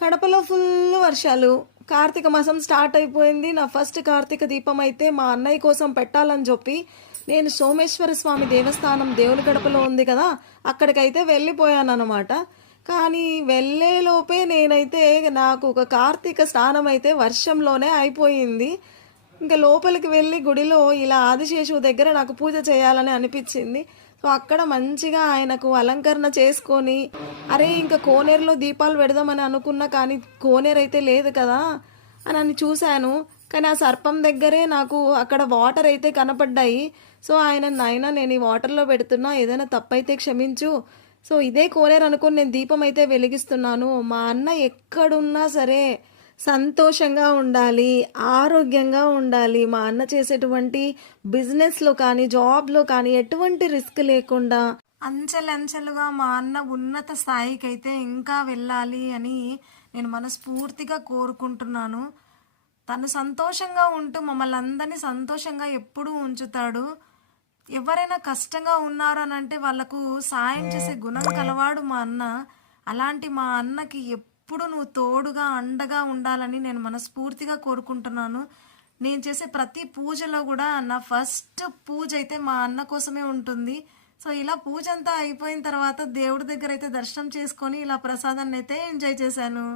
కడపలో ఫుల్ వర్షాలు. కార్తీక మాసం స్టార్ట్ అయిపోయింది. నా ఫస్ట్ కార్తీక దీపం అయితే మా అన్నయ్య కోసం పెట్టాలని చెప్పి నేను సోమేశ్వర స్వామి దేవస్థానం దేవుని గడపలో ఉంది కదా, అక్కడికైతే వెళ్ళిపోయాను అనమాట. కానీ వెళ్ళేలోపే నేనైతే నాకు ఒక కార్తీక స్నానం అయితే వర్షంలోనే అయిపోయింది. ఇంకా లోపలికి వెళ్ళి గుడిలో ఇలా ఆదిశేషువు దగ్గర నాకు పూజ చేయాలని అనిపించింది. సో అక్కడ మంచిగా ఆయనకు అలంకరణ చేసుకొని, అరే ఇంకా కోనేరులో దీపాలు పెడదామని అనుకున్నా కానీ కోనేరు అయితే లేదు కదా అని చూశాను. కానీ ఆ సర్పం దగ్గరే నాకు అక్కడ వాటర్ అయితే కనపడ్డాయి. సో నాయన నేను ఈ వాటర్లో పెడుతున్నా, ఏదైనా తప్పైతే క్షమించు. సో ఇదే కోనేరు అనుకుని నేను దీపం అయితే వెలిగిస్తున్నాను. మా అన్న ఎక్కడున్నా సరే సంతోషంగా ఉండాలి, ఆరోగ్యంగా ఉండాలి. మా అన్న చేసేటువంటి బిజినెస్లో కానీ జాబ్లో కానీ ఎటువంటి రిస్క్ లేకుండా అంచెలంచెలుగా మా అన్న ఉన్నత స్థాయికి అయితే ఇంకా వెళ్ళాలి అని నేను మనస్ఫూర్తిగా కోరుకుంటున్నాను. తను సంతోషంగా ఉంటూ మమ్మల్ని అందరినీ సంతోషంగా ఎప్పుడూ ఉంచుతాడు. ఎవరైనా కష్టంగా ఉన్నారు అని అంటే వాళ్ళకు సాయం చేసే గుణం కలవాడు మా అన్న. అలాంటి మా అన్నకి ఎప్పుడు నువ్వు తోడుగా అండగా ఉండాలని నేను మనస్ఫూర్తిగా కోరుకుంటున్నాను. నేను చేసే ప్రతి పూజలో కూడా నా ఫస్ట్ పూజ అయితే మా అన్న కోసమే ఉంటుంది. సో ఇలా పూజ అంతా అయిపోయిన తర్వాత దేవుడి దగ్గర అయితే దర్శనం చేసుకొని ఇలా ప్రసాదాన్ని అయితే ఎంజాయ్ చేశాను.